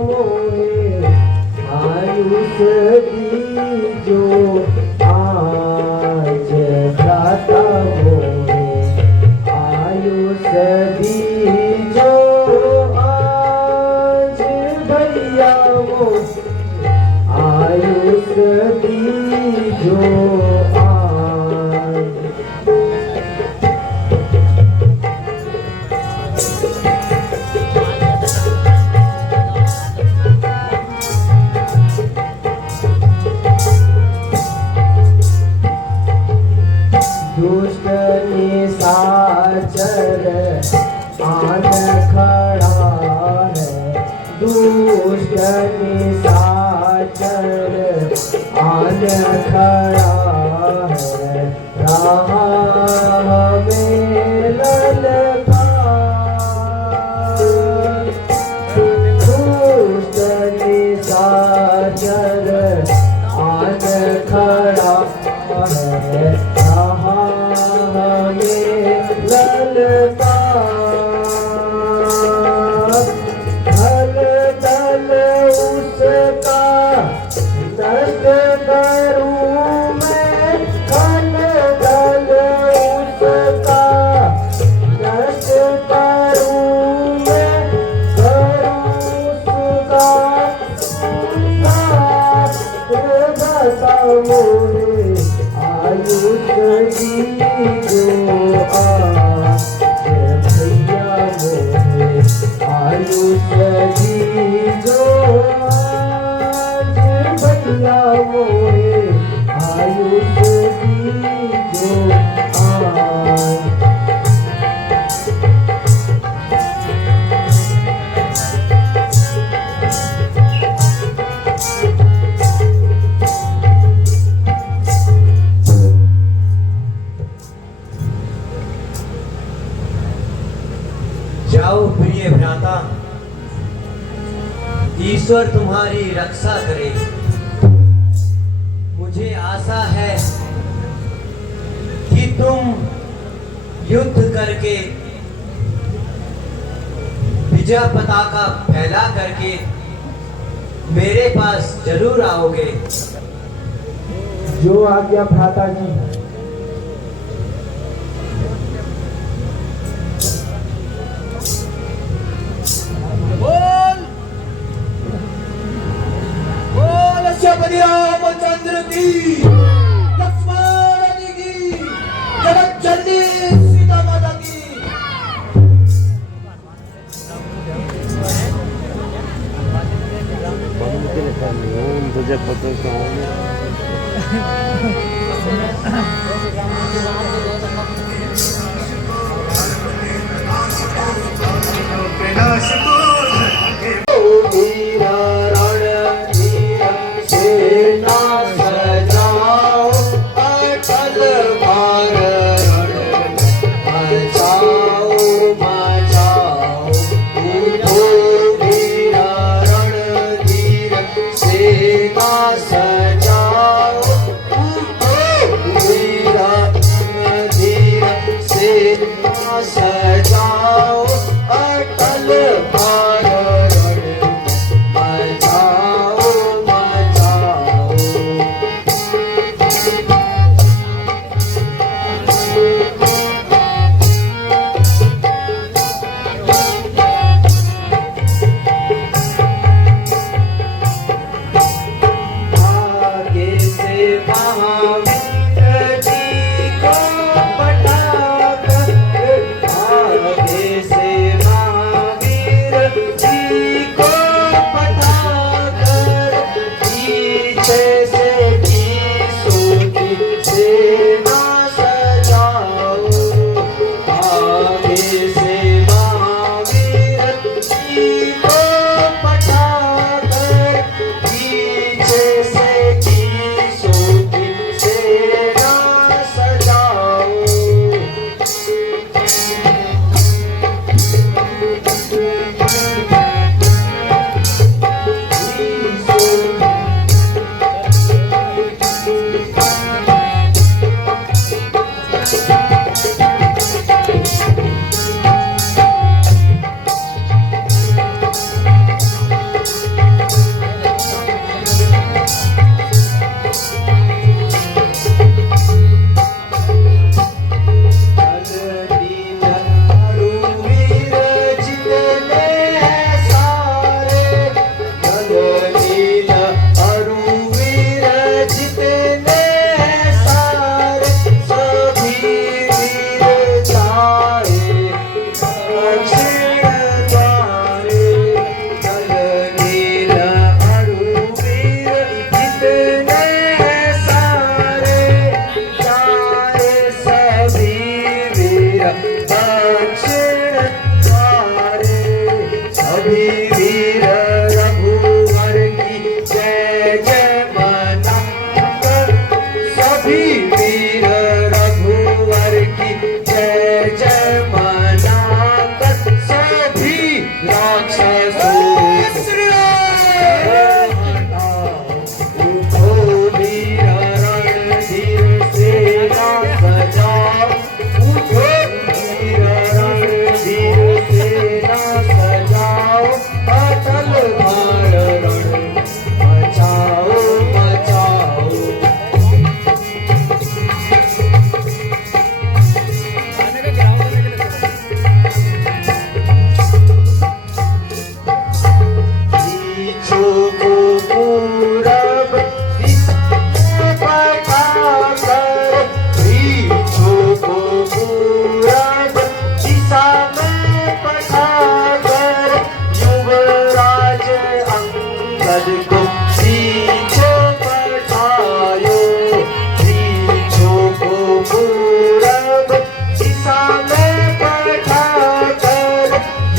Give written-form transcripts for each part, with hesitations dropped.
मोहे आयुष दीजो आज भ्राता मोहे आयुष दीजो आज भैया मोहे आयुष दीजो दुष्ट निशाचर आन खड़ा है दुष्ट निशाचर आन खड़ा है राह में ललकार दुष्ट निशाचर आन खड़ा है धल धल उसका नष्ट करूं मैं धल धल उसका नष्ट करूं मैं करूं उसका भ्राता मोहे आयुष दीजो आज भैया मोहे आयुष दीजो आज भैया मोहे आयुष दीजो आज जाओ प्रिय भ्राता, ईश्वर तुम्हारी रक्षा करे। मुझे आशा है कि तुम युद्ध करके विजय पताका फैला करके मेरे पास जरूर आओगे। जो आज्ञा भ्राता जी। रामचंद्र की लक्ष्मण जी की जगत जननी सीता माता की तुझे पता सजाओ अटल भारत मचाओ मचाओ। आगे से महावीर जी को पटाकर आगे से महावीर दक्षिण द्वारे सभी वीर रघुवर की जय जय मनाकर सभी वीर रघुवर की जय जय मनाकर सभी राक्षसों उठो वीर रणधीर सेना सजाओ उठो वीर रणधीर सेना सजाओ अटल भार रण मचाओ मचाओ पीछू को पूरब दिशा में पठाकर पीछू को पूरब दिशा में पठाकर युवराज अंगद को पीछे पठायो पीछू को पूरब दिशा में पठाकर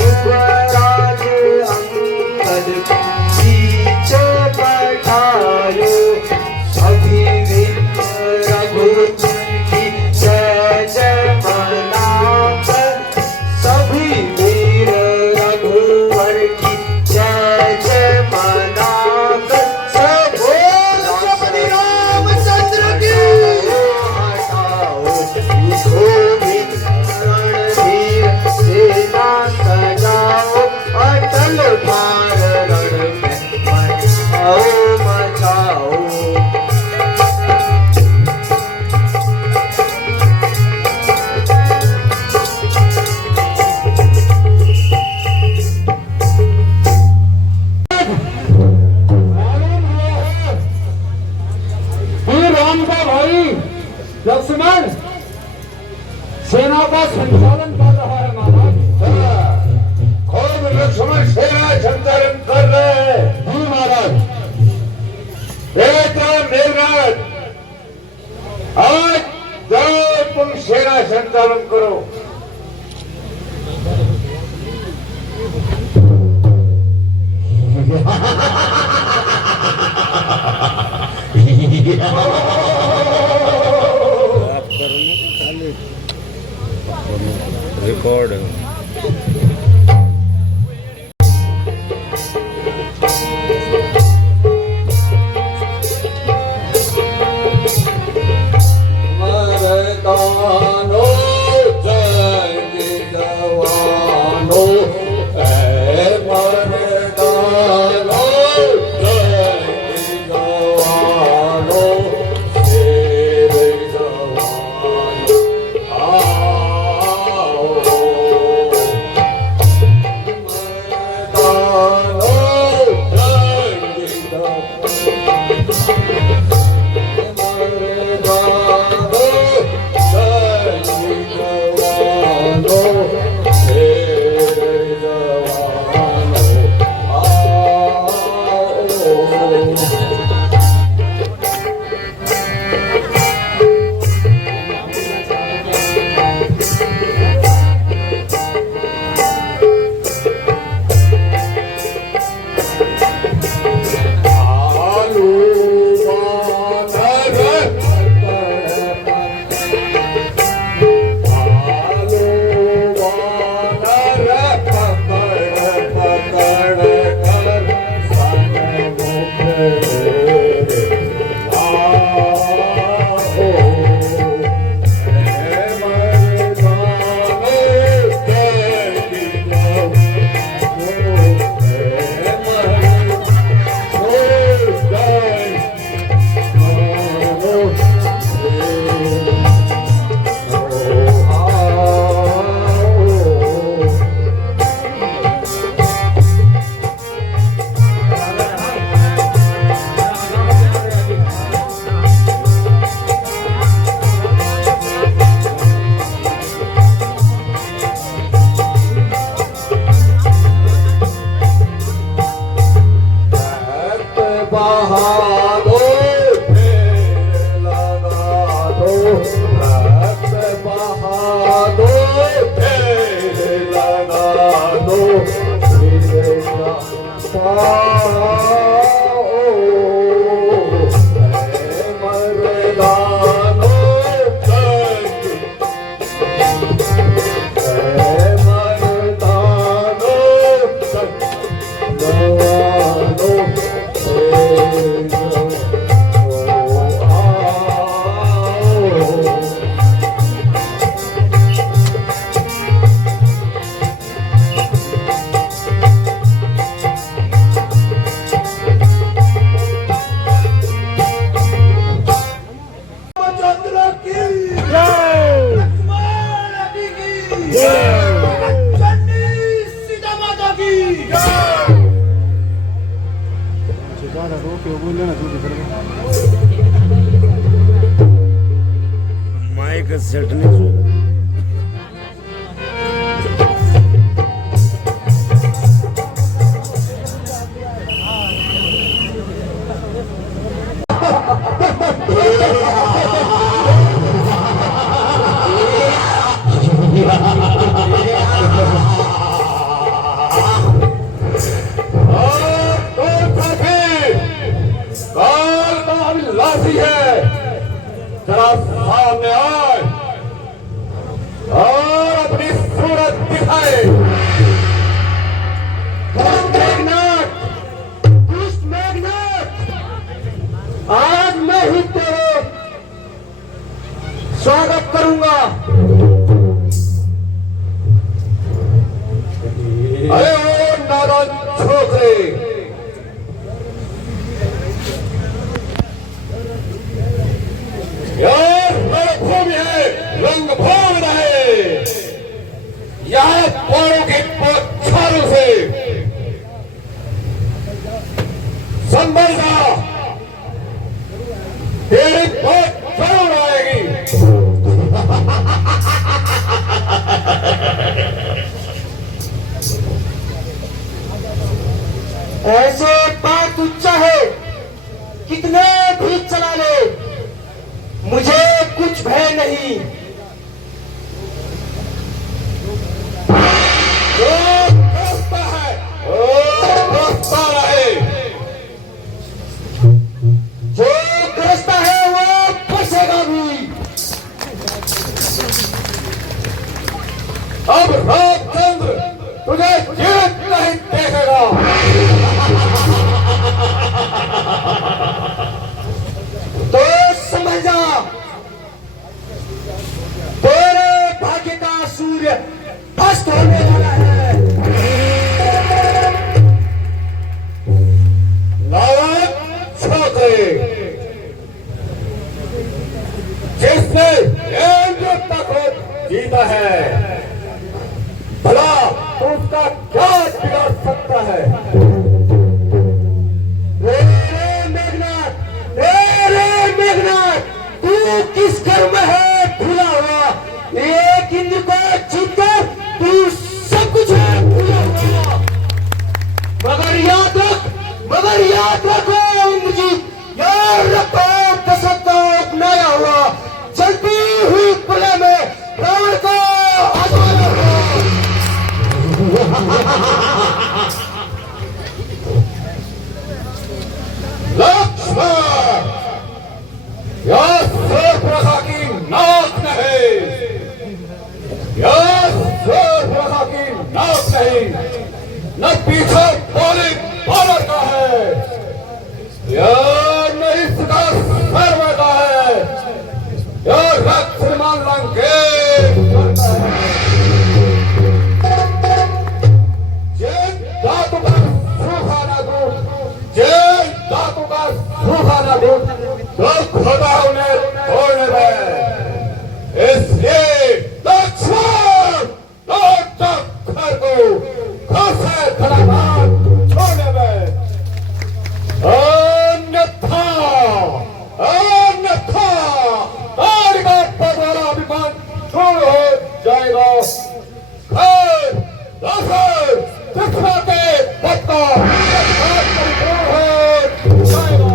युवराज अंगद को पीछे पठायो सभी वीर रघुवर की जय जय मनाकर सभी वीर रघुवर की जय जय मनाकर सब श्री रामचंद्र की हटाओ उठो वीर रणधीर सेना सजाओ अटल भार रण में मचाओ मचाओ राम का भाई लक्ष्मण सेना का संचालन कर रहा है महाराज। खुद लक्ष्मण सेना संचालन कर रहे हैं। जी महाराज। बेटा मेघनाथ, आज जाओ तुम सेना संचालन करो। बात करो ना खाली रिकॉर्ड है। मर्दानो जय जवानो ऐ मर्दानो जय जवानो शेर जवानो आओ चंडी सीता माता की माइक सेट नहीं हुआ काल का अभिलाषी है, जरा सामने आए और अपनी सूरत दिखाए। मेघनाथ, दुष्ट मेघनाथ, आज मैं ही तेरे स्वागत करूंगा। अरे ओ नादान छोकरे, यार रणभूमि है, रंगभूमि रहे। यहाँ पौड़ों के बौछारों से संभल जा, तेरी बहुत जरूर आएगी। ऐसे बात तू चाहे कितने भी चला ले, मुझे कुछ भय नहीं। जो दोस्ता है वो दोस्ता रहे, जो ग्रस्ता है वो फंसेगा भी। अब रामचंद्र तुझे जीवित नहीं देखेगा। तो समझ जा, तेरे भाग्य का सूर्य अस्त होने वाला है। नारायण छोकरे, जिसने इंद्र तक जीता है, भला तो उसका क्या बिगाड़ सकता है। मेघनाथ, तू किस घर में है भूला हुआ? एक इंद्र को जीतकर तू सब कुछ है भूला हुआ। मगर याद रखो इंद्रजीत, यार रखो दशरथ को अपनाया हुआ जलती हुई प्रलय में रावण को आजमाया हुआ। लक्ष्मण, यह सूर्यप्रभा की नाक नहीं, यह सूर्यप्रभा की नाक नहीं, न पीछे बोली बाबर का है, यह नहीं इसका सर्व का है, यह रक्षमान लंकेश करता है। जिन धातु का सूखा न दूध, जिन धातु का सूखा न दूध, तो खुदा उन्हें छोड़ने दे। इसलिए लक्ष्मण घर को खसे खड़ाबाद छोड़ने में, अन्यथा तारी का बदला अभिमान छोड़ हो जाएगा। खैर कृष्णा के भक्त परिपूर्ण हो जाएगा।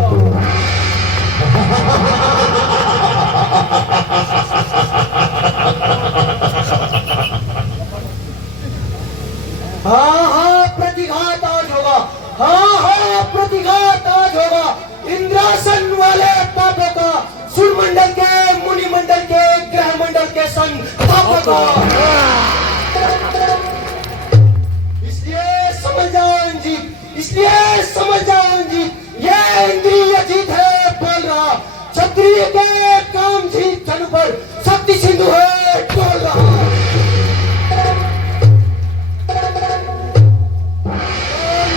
हाँ, प्रतिघात आज होगा। हाँ, प्रतिघात आज होगा। इंद्रासन वाले पापों का सूर्यमंडल के, मुनिमंडल के, ग्रह मंडल के संग पापों का। इसलिए समझ जाओ अंजीत, ये इंद्रिय जीत है बोल रहा, क्षत्रिय के काम जीत धनु पर शक्ति सिंधु है बोल रहा।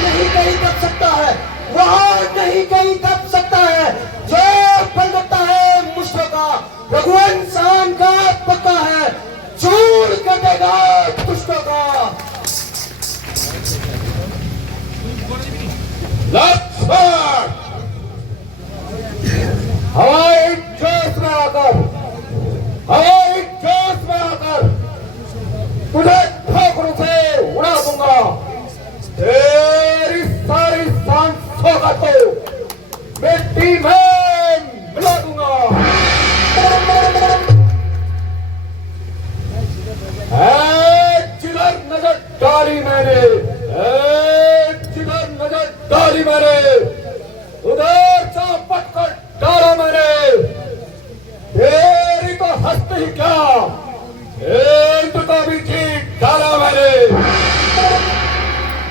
नहीं कहीं दब सकता है, वहां नहीं कहीं दब सकता है। जो बल रखता है मुश्किल का, भगवान शान का पक्का है, चूर कटेगा मारी मैंने, जिधर नजर डाली मैंने उधर चौपट कर डाला मैंने। तेरी तो हंसते ही क्या, एक को भी जीत डाला मैंने।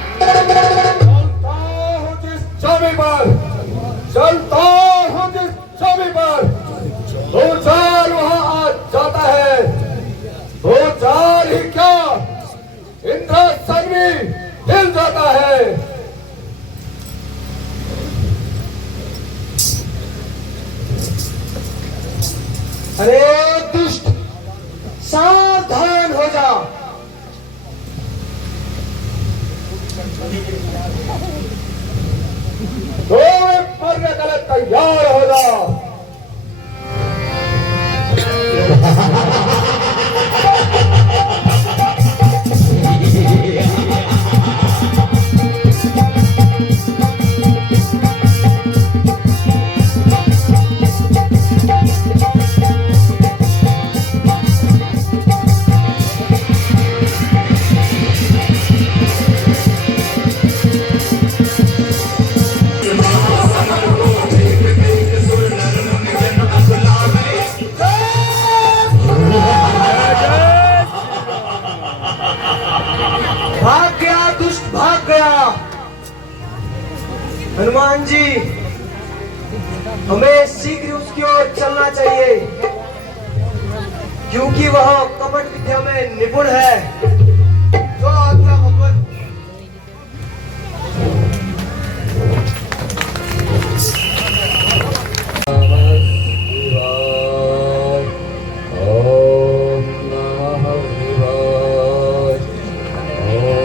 चलता हूँ जिस छवि पर, चलता हूँ जिस छवि पर, दो चार वहां आ जाता है। दो चार ही क्या, इंद्रासन भी हिल जाता है। अरे दुष्ट, सावधान हो जा। दो मरने के लिए तैयार हो जा। भाग गया दुष्ट, भाग गया। हनुमान जी, हमें शीघ्र उसकी ओर चलना चाहिए, क्योंकि वह कपट विद्या में निपुण है। जो आज्ञा भगवत।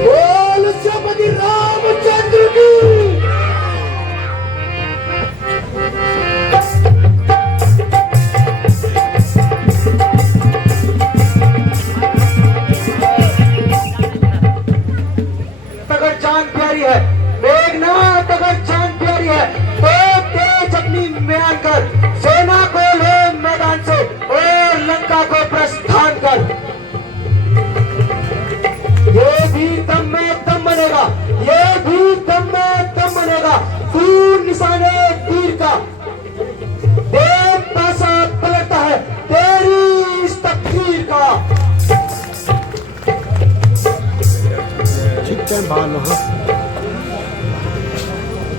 बोल श्रीपति रामचंद्र की। अगर जान प्यारी है, मेघनाथ अगर जान प्यारी है, तो तेज अपनी म्यान कर, सेना को ले मैदान से और लंका को प्रस्थान कर। ये भी दम में दम बनेगा, ये भी दम में दम बनेगा। तू निशाने तीर का देव पासा पलटता है तेरी इस तकदीर का।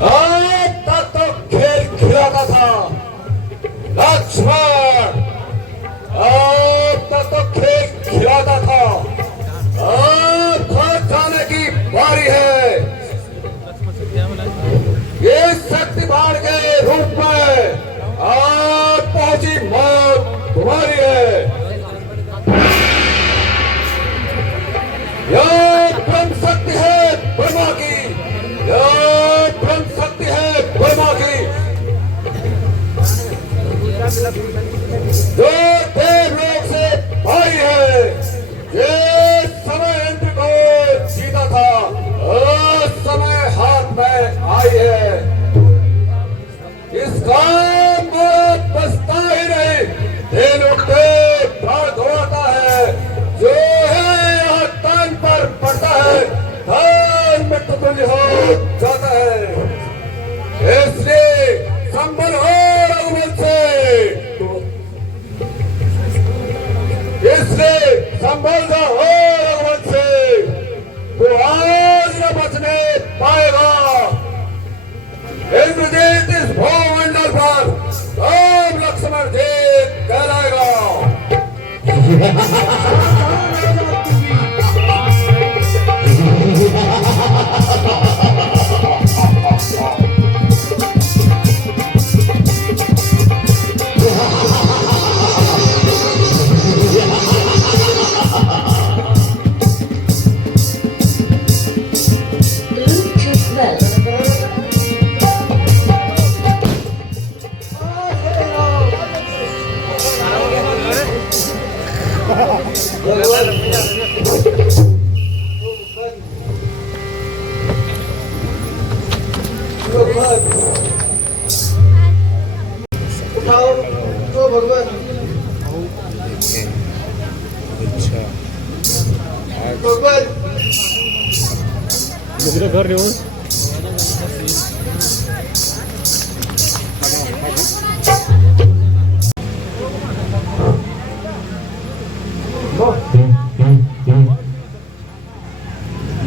आज तक तो खेल खिलाता था लक्ष्मण, आज तक तो खेल खिलाता था। अब घर जाने की बारी है। ये शक्तिमान के रूप में आज पहुंची मौत तुम्हारी है। यह ब्रह्म शक्ति है ब्रह्मा की, यह ब्रह्म शक्ति है ब्रह्मा की, जो देवलोक से आई है। ये समय इंद्र को जीता था, उस समय हाथ में आई है। इसका मौत बसता ही नहीं, दिन उठते प्राण गवाता है। जो है यहाँ तान पर पड़ता है, तान में तुल्य हो जाता है। इसलिए संभल हो रघुवंश से, इसलिए संभल हो रघुवंश से, तो आज न बचने पाएगा। इंद्रजीत इस भूमंडल पर राम लक्ष्मण जीत कहलाएगा। Bluetooth mode. उठाओ तो भगवान, भगवान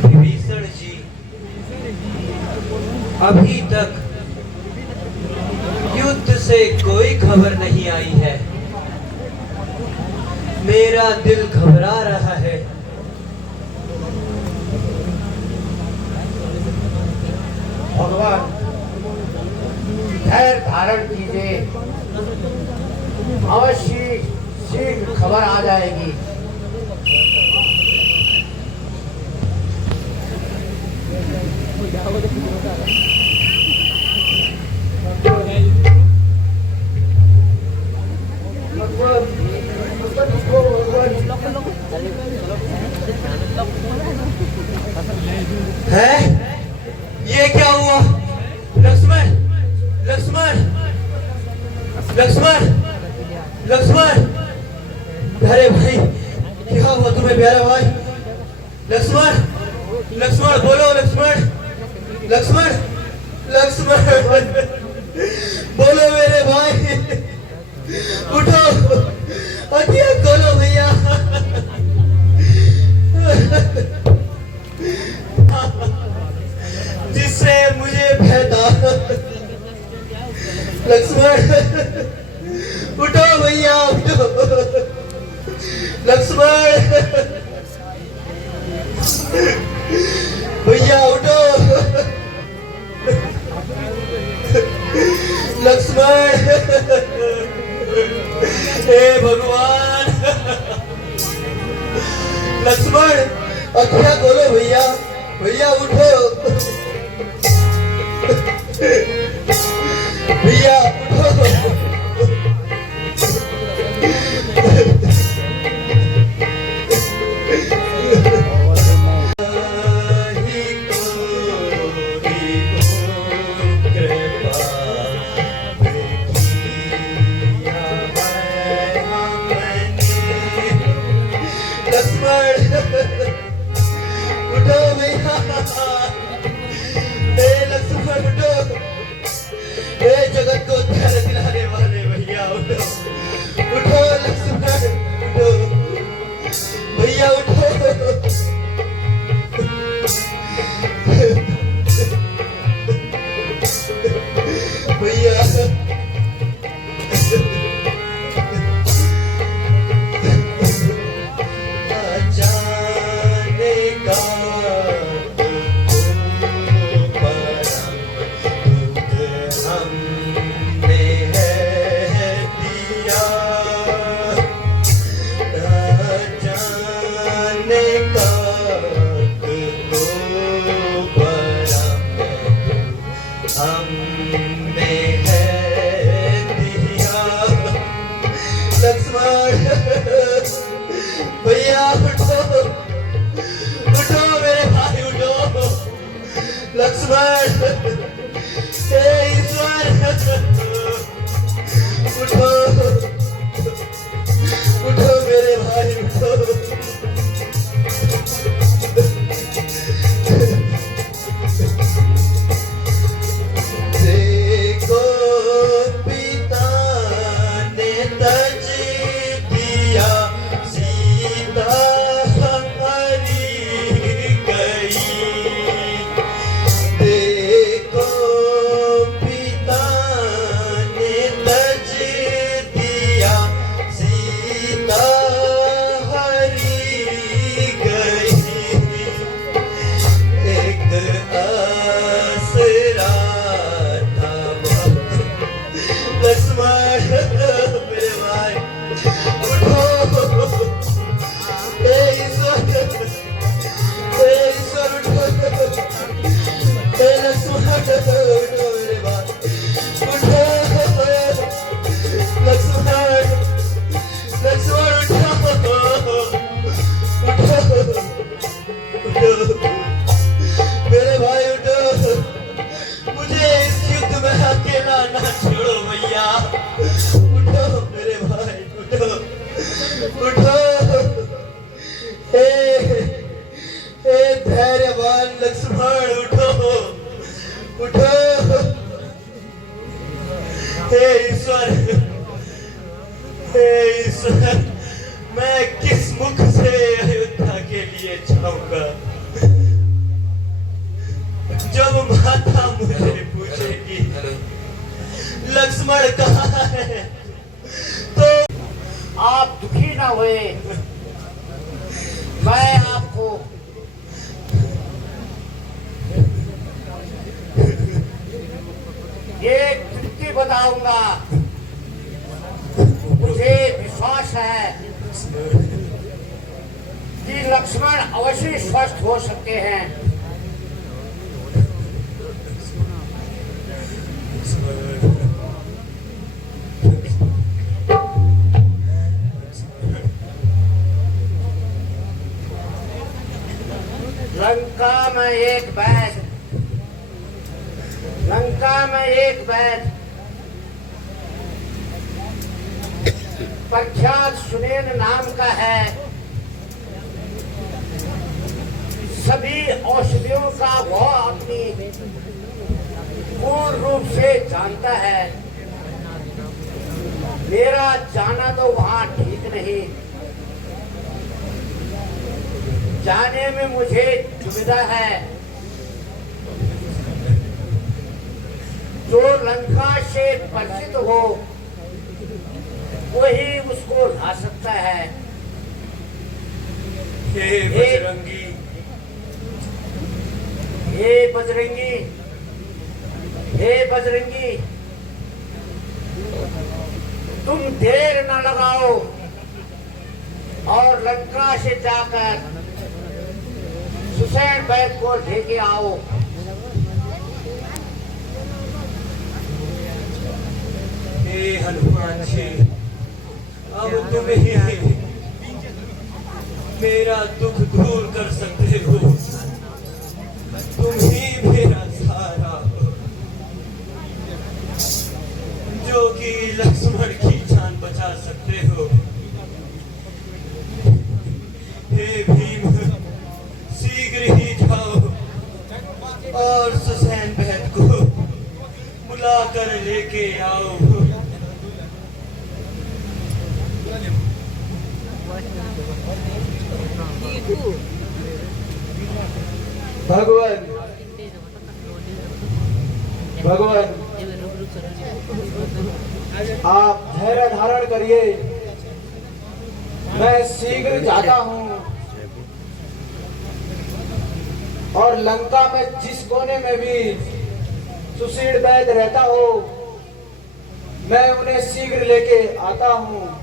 विभीषण जी, अभी तक युद्ध से कोई खबर नहीं आई है। मेरा दिल घबरा रहा है। भगवान धैर्य धारण कीजिए, अवश्य शीघ्र खबर आ जाएगी। है? ये क्या हुआ? लक्ष्मण, लक्ष्मण, लक्ष्मण, लक्ष्मण! अरे भाई, क्या हुआ तुम्हें प्यारा भाई? लक्ष्मण, लक्ष्मण बोलो, लक्ष्मण, लक्ष्मण, लक्ष्मण बोलो मेरे भाई, उठो, अखियां खोलो भैया। जिससे मुझे भय था। लक्ष्मण उठो भैया, उठो लक्ष्मण, भैया उठो लक्ष्मण। हे भगवान, लक्ष्मण अखियां खोलो भैया, भैया उठो भैया उठो। उठो भैया, लक्ष्मण उठो, जगत को उद्धार दिलाने वाले भैया उठो, उठो लक्ष्मण उठो, भैया उठो भैया। लक्ष्मण भैया उठो, उठो मेरे भाई उठो, लक्ष्मण हे ईश्वर उठो, उठो मेरे भाई उठो। देखो पिता ने तज दिया, सीता हरी गई। देखो पिता ने तज दिया, सीता हरी गई। एक आसरा था लक्ष्मण मेरे भाई उठो, हे ईश्वर उठो, हे लक्ष्मण उठो मेरे भाई उठो, लक्ष्मण, लक्ष्मण उठो, उठो मेरे भाई उठो, मुझे इस युद्ध में अकेला ना छोड़ो भैया, उठो मेरे भाई उठो, उठो हे धैर्यवान लक्ष्मण उठो। हे ईश्वर, हे ईश्वर, मैं किस मुख से अयोध्या के लिए जाऊंगा? जब माता मुझे पूछेगी लक्ष्मण कहाँ है, तो आप दुखी ना हुए, मैं आपको एक तृप्ति बताऊंगा। मुझे विश्वास है कि लक्ष्मण अवश्य स्वस्थ हो सकते हैं। लंका में एक वैद प्रख्यात सुनेन नाम का है। सभी औषधियों का वह अपनी पूर्ण रूप से जानता है। मेरा जाना तो वहां ठीक नहीं, जाने में मुझे दुविधा है। जो लंका से परिचित हो वही उसको ला सकता है। हे बजरंगी, हे बजरंगी, हे बजरंगी, तुम देर न लगाओ और लंका से जाकर सुसैन वैद को लेके आओ। हे हनुमान जी, अब तुम ही मेरा दुख दूर कर सकते हो। तुम ही मेरा सहारा हो, जो कि लक्ष्मण की जान बचा सकते हो। हे भीम, शीघ्र ही जाओ और सुसैन वैद को बुलाकर लेके आओ। भगवान, भगवान, आप धैर्य धारण करिए, मैं शीघ्र जाता हूँ और लंका में जिस कोने में भी सुशील वैद रहता हो मैं उन्हें शीघ्र लेके आता हूँ।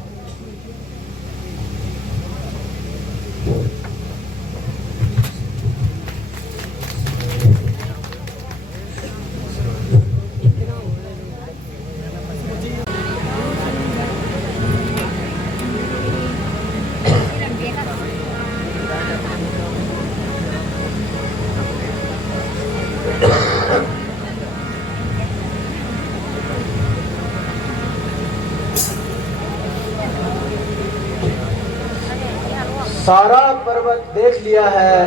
सारा पर्वत देख लिया है,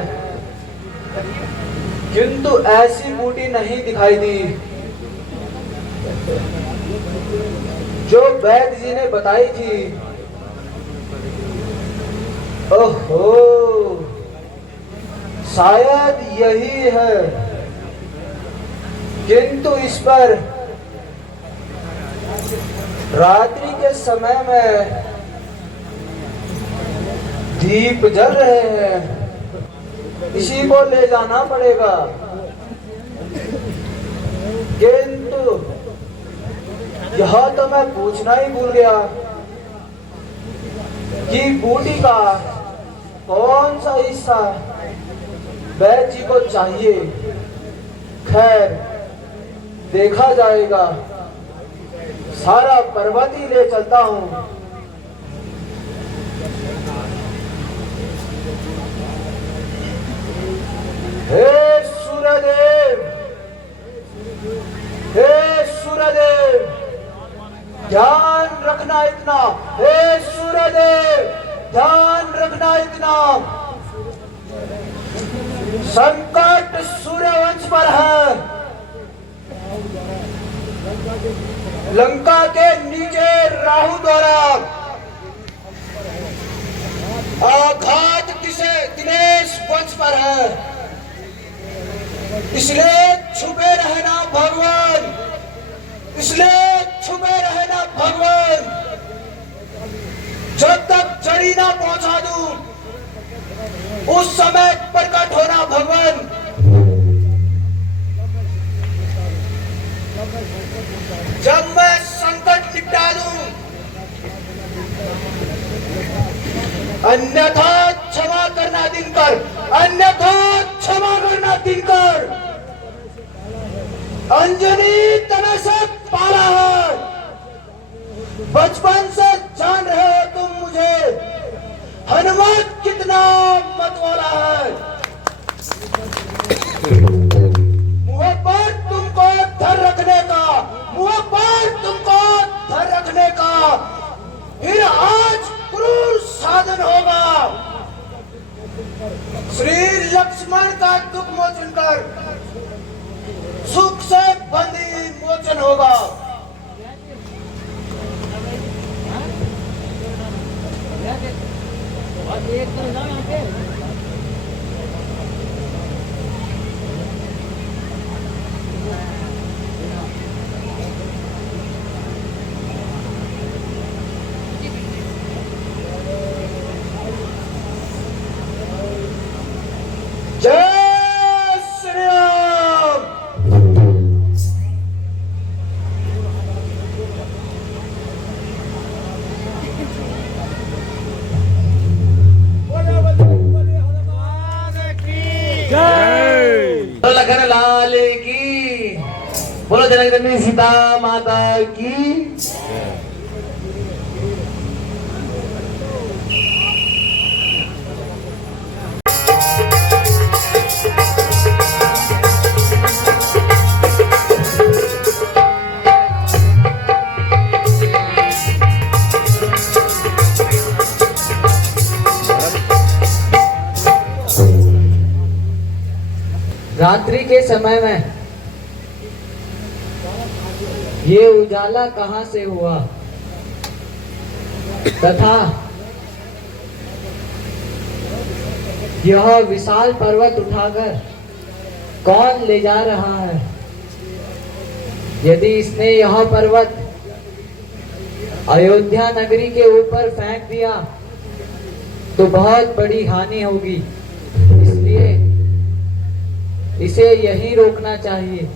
किंतु ऐसी बूटी नहीं दिखाई दी जो वैद्य जी ने बताई थी। ओहो, शायद यही है, किंतु इस पर रात्रि के समय में दीप जल रहे हैं, इसी को ले जाना पड़ेगा। किंतु यह तो मैं पूछना ही भूल गया कि बूटी का कौन सा हिस्सा वैद्य जी को चाहिए। खैर, देखा जाएगा, सारा पर्वत ही ले चलता हूँ। हे सूर्यदेव, हे सूर्यदेव, ध्यान रखना इतना। हे सूर्यदेव, ध्यान रखना इतना। संकट सूर्यवंश पर है, लंका के नीचे राहु द्वारा आघात दिनेश वंश पर है, इसलिए छुपे रहना भगवान, इसलिए छुपे रहना भगवान। जब तक जड़ी ना पहुंचा दूं उस समय प्रकट होना भगवान। जब मैं संकट निपटा दूं, अन्यथा क्षमा करना दिनकर, अन्यथा क्षमा करना दिनकर। अंजनी तने से पाला है, बचपन से जान रहे हो तुम मुझे, हनुमान कितना मतवाला है। मुंह पर तुमको धर रखने का, मुंह पर तुमको धर रखने का फिर आज क्रूर साधन होगा। श्री लक्ष्मण का दुख मोचन कर सुख से बंदी मोचन होगा। जय श्री राम। बोलो लखन लाल की, बोलो जनक जननी सीता माता की। रात्रि के समय में ये उजाला कहां से हुआ तथा यह विशाल पर्वत उठाकर कौन ले जा रहा है? यदि इसने यह पर्वत अयोध्या नगरी के ऊपर फेंक दिया तो बहुत बड़ी हानि होगी, इसलिए इसे यहीं रोकना चाहिए।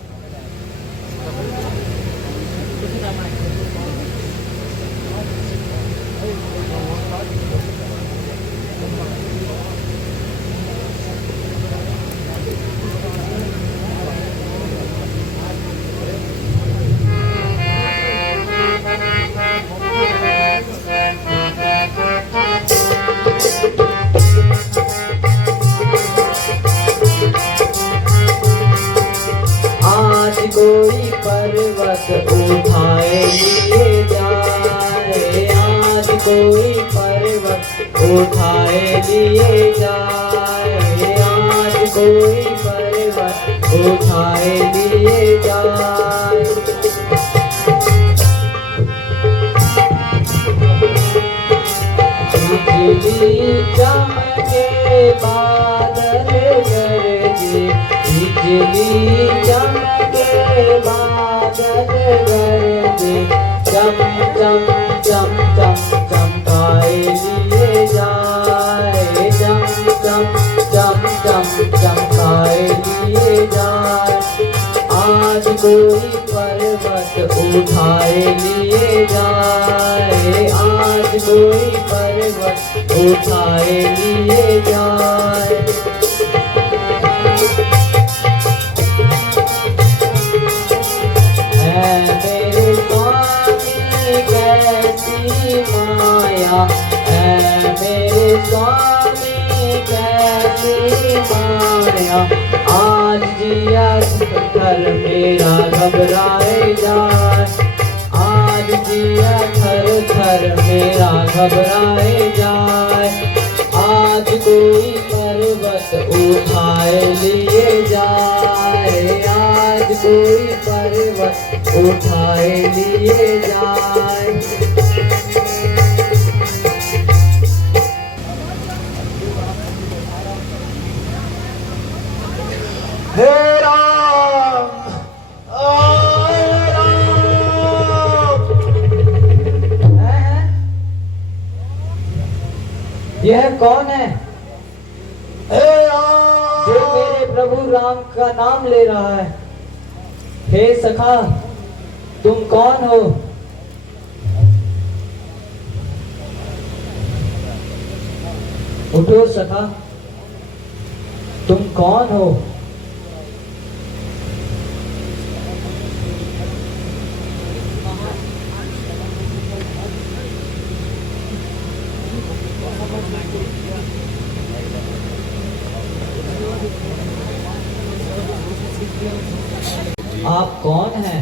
आज कोई पर्वत उठाए लिए जाए, आज कोई पर्वत उठाए लिए जाए, आज कोई पर्वत उठाए लिए जाए। बिजली चमके बादल गरजे, बिजली चमके बादल गरजे, चम चम चम चम चमकाए लिए जाए, चम चम चम चम चमकाए लिए जाए। आज कोई पर्वत उठाए लिए जाए, आज कोई पर्वत उठाए लिए जाए। है मेरे स्वामी कैसी माया, है मेरे स्वामी कैसी माया। आज जिया थर मेरा घबराए जाए, आज जिया थर थर मेरा घबराए जाए। आज कोई पर्वत उठाए लिए जाए, आज आज कोई पर्वत उठाए लिए जाए। हे राम, हे राम। यह कौन है हे राम, जो मेरे प्रभु राम का नाम ले रहा है? हे सखा, तुम कौन हो? उठो सखा, तुम कौन हो? आप कौन हैं?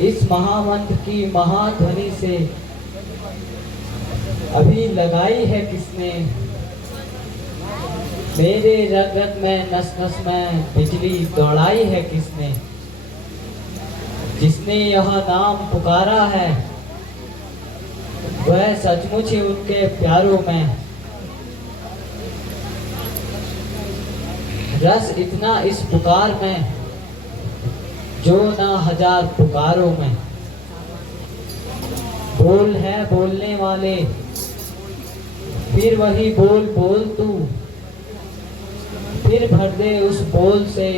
इस महामंत्र की महाध्वनि से अभी लगाई है किसने? मेरे रग रग में नस नस में बिजली दौड़ाई है किसने? जिसने यह नाम पुकारा है वह सचमुच ही उनके प्यारों में रस इतना इस पुकार में जो ना हजार पुकारों में। बोल है बोलने वाले, फिर वही बोल बोल तू, फिर भर दे उस बोल से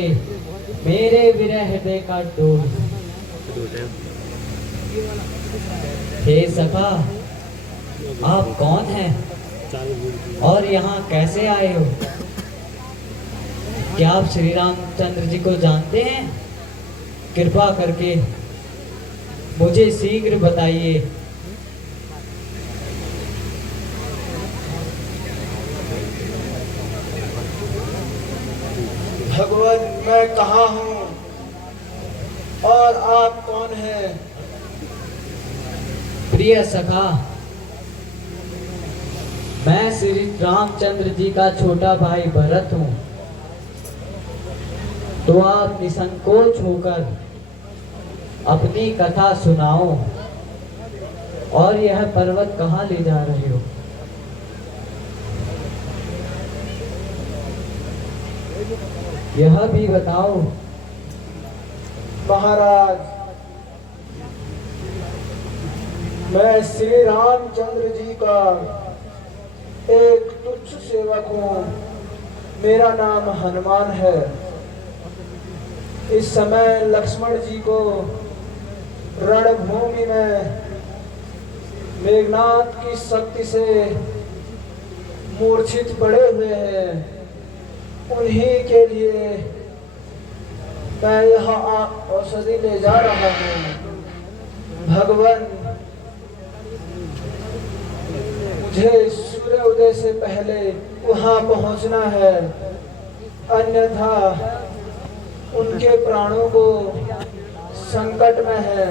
मेरे विरह हृदय का डोल। हे सखा, आप कौन हैं और यहाँ कैसे आए हो? क्या आप श्री रामचंद्र जी को जानते हैं? कृपा करके मुझे शीघ्र बताइए। भगवान, मैं कहाँ हूँ और आप कौन हैं? प्रिय सखा, मैं श्री रामचंद्र जी का छोटा भाई भरत हूँ। तो आप निसंकोच होकर अपनी कथा सुनाओ और यह पर्वत कहाँ ले जा रहे हो? यह भी बताओ। महाराज, मैं श्री रामचंद्र जी का एक तुच्छ सेवक हूँ। मेरा नाम हनुमान है। इस समय लक्ष्मण जी को रणभूमि में मेघनाथ की शक्ति से मूर्छित पड़े हुए हैं। उन्हीं के लिए मैं यह औषधि ले जा रहा हूँ। भगवान, मुझे सूर्य उदय से पहले वहाँ पहुँचना है, अन्यथा उनके प्राणों को संकट में है।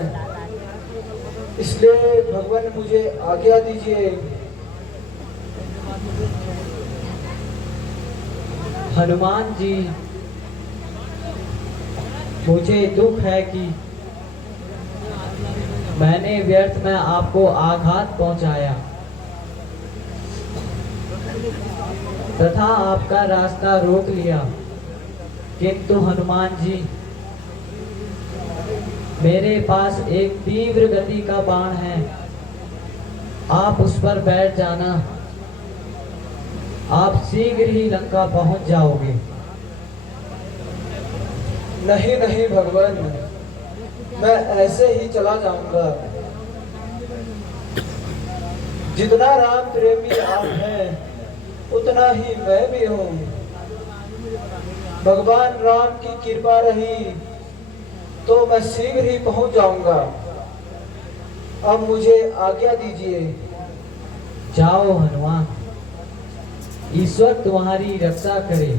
इसलिए भगवान मुझे आज्ञा दीजिए। हनुमान जी, मुझे दुख है कि मैंने व्यर्थ में आपको आघात पहुंचाया तथा आपका रास्ता रोक लिया। किंतु हनुमान जी, मेरे पास एक तीव्र गति का बाण है, आप उस पर बैठ जाना। आप शीघ्र ही लंका पहुंच जाओगे। नहीं नहीं भगवान, मैं ऐसे ही चला जाऊंगा। जितना राम प्रेमी आप हैं उतना ही मैं भी हूँ। भगवान राम की कृपा रही तो मैं शीघ्र ही पहुंच जाऊंगा। अब मुझे आज्ञा दीजिए। जाओ हनुमान, ईश्वर तुम्हारी रक्षा करे।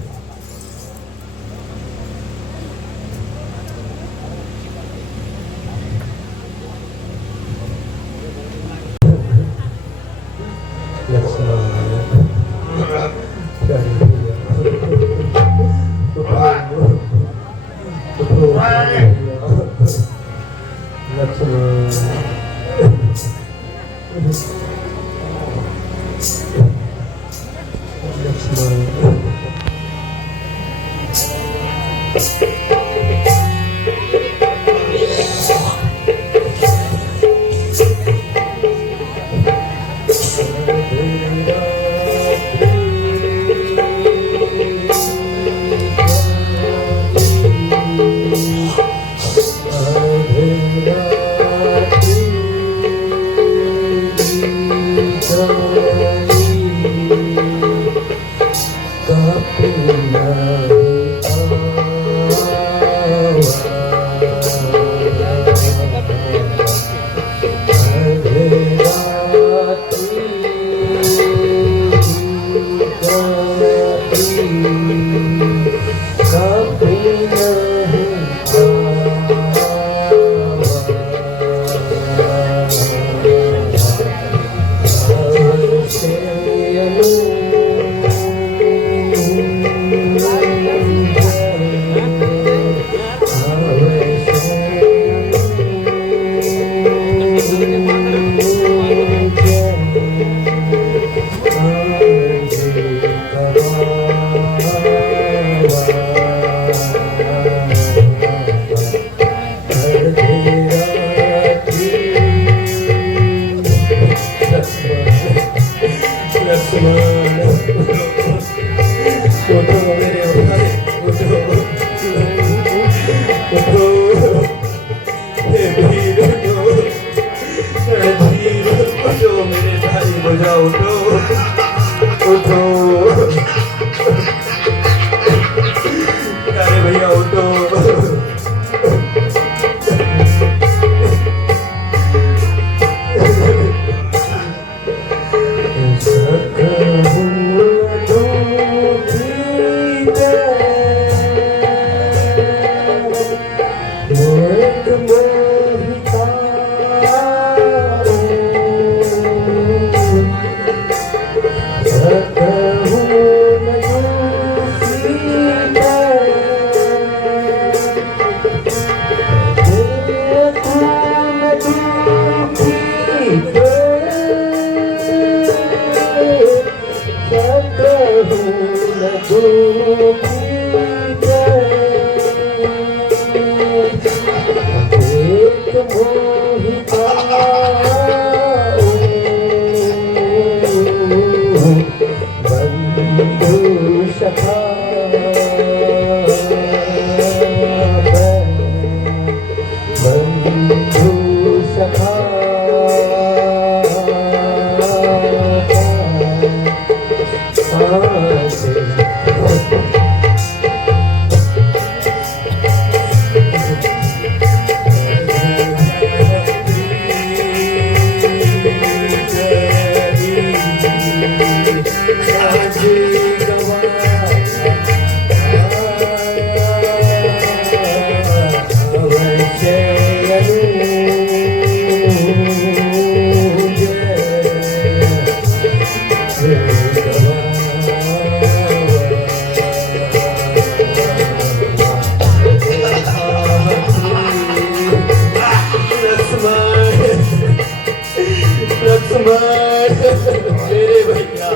मेरे भैया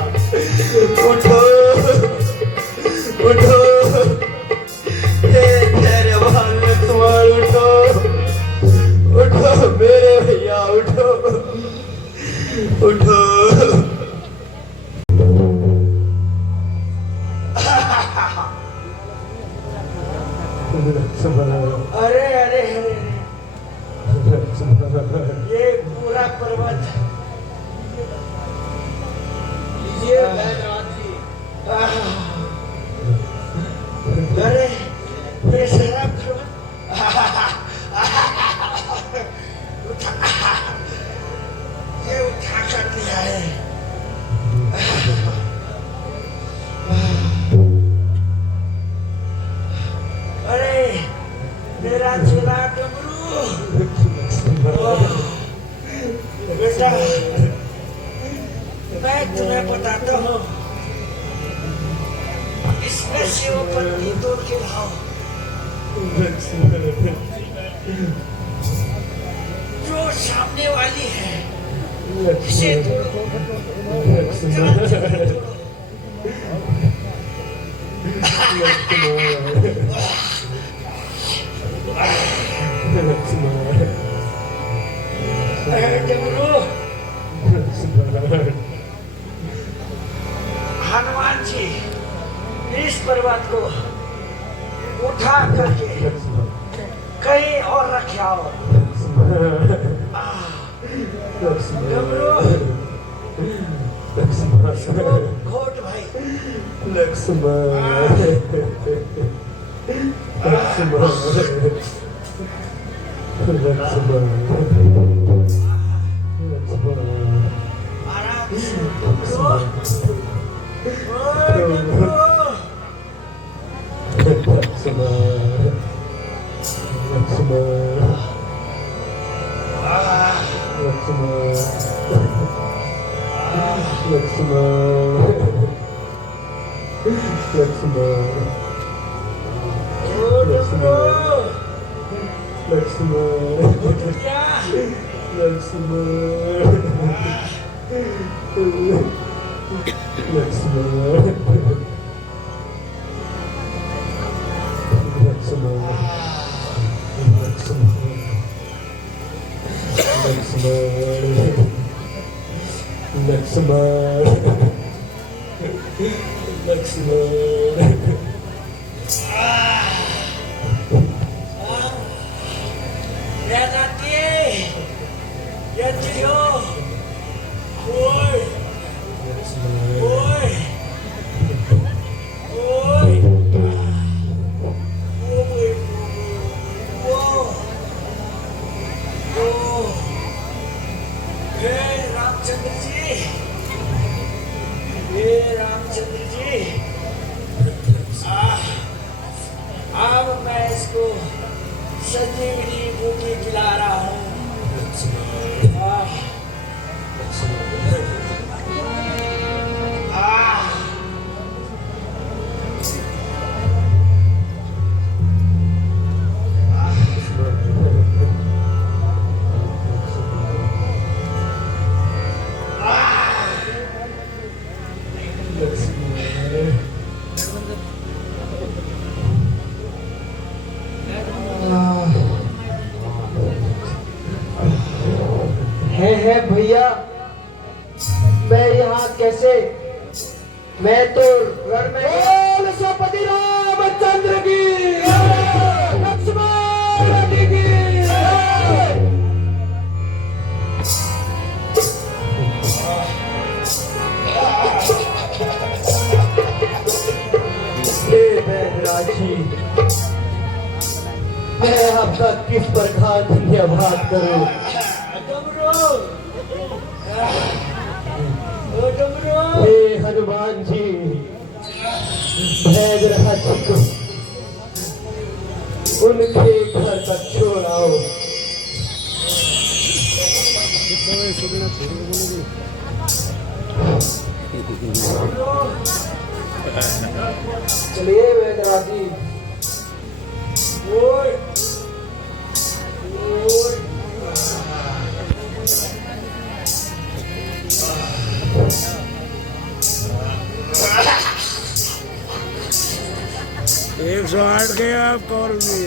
उठो उठो, हे धैर्यवान लक्ष्मण उठो उठो मेरे भैया उठो उठो। अरे अरे अरे ये पूरा पर्वत लीजिए बैद्यनाथ जी। अरे ये सारा पर्वत ये उठा कर लिया है। अरे मेरा चेला डमरू, बेटा मैं तुम्हें बताता हूँ, इसमें से वो पत्ती तोड़ के लाओ जो सामने वाली है, इसे तोड़ो। चलो, चलो, तोड़ो। हनुमान जी इस पर्वत को उठा करके कहीं और रख आओ। घोट भाई आराम से अब मैं इसको संजीवनी बूटी खिला रहा हूँ। है भैया, मैं यहाँ कैसे, मैं तो रण में। बोल सपति रामचंद्र की, लक्ष्मण जी की। राजी, मैं आपका किस प्रकार धन्यवाद करूं। हे हनुमान जी, भैद्रथ जी को उनके घर तक छोड़ाओ। चलिए वैद्यनाथ जी। एक 108 के आप कॉल में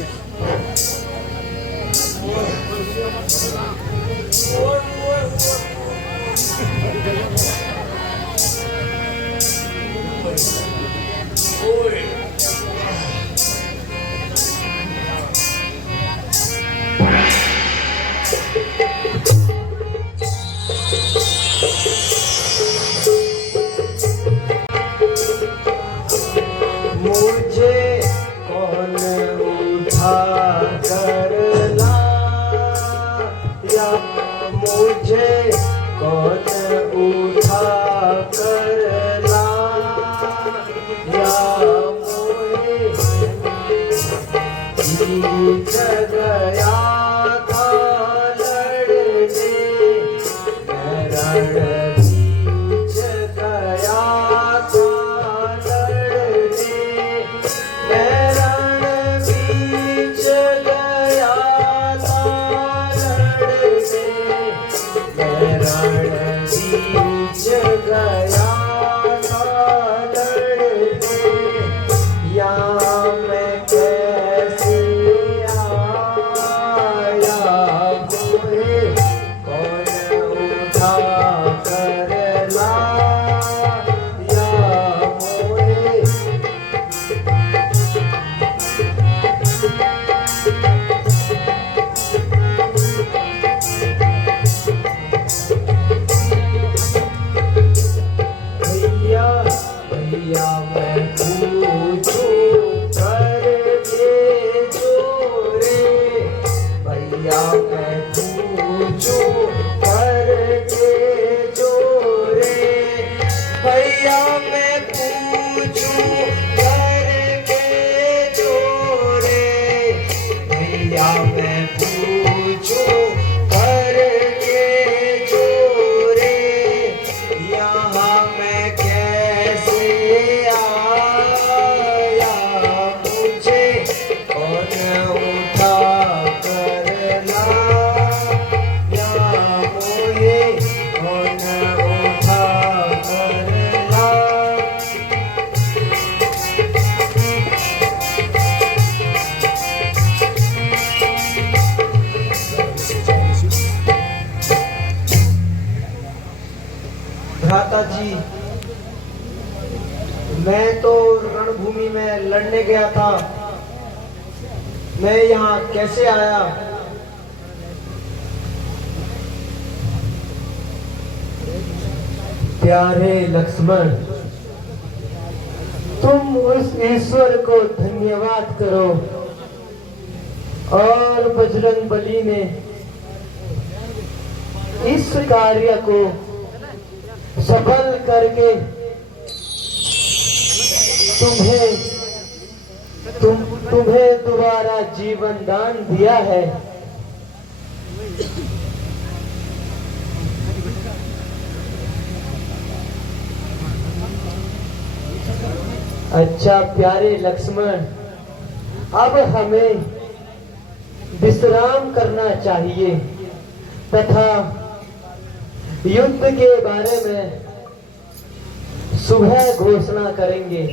मुझे कौन उठा कर लाया, मुझे कौन उठा कर लाया, मोहे जीत गया था लड़ने, मैं रण बीच गया था लड़ने, मैं रण बीच गया था लड़ने, मैं रण बीच गया था लड़ने, यहाँ मैं कैसे आया, मोहे कौन उठा कर लाया, मोहे भैया, भैया मैं पूछूं करके जोरे, भैया मैं पूछूं करके जोरे, भैया मैं पूछूं करके जोरे, भैया मैं पूछूं करके जोरे, यहाँ मैं कैसे आया, मुझे कौन उठा कर लाया, मोहे कौन उठा कर लाया। भ्राता जी, मैं तो रणभूमि में लड़ने गया था, मैं यहाँ कैसे आया। प्यारे लक्ष्मण, तुम उस ईश्वर को धन्यवाद करो और बजरंग बली ने इस कार्य को सफल करके तुम्हें दोबारा जीवन दान दिया है। अच्छा प्यारे लक्ष्मण, अब हमें विश्राम करना चाहिए तथा युद्ध के बारे में सुबह घोषणा करेंगे।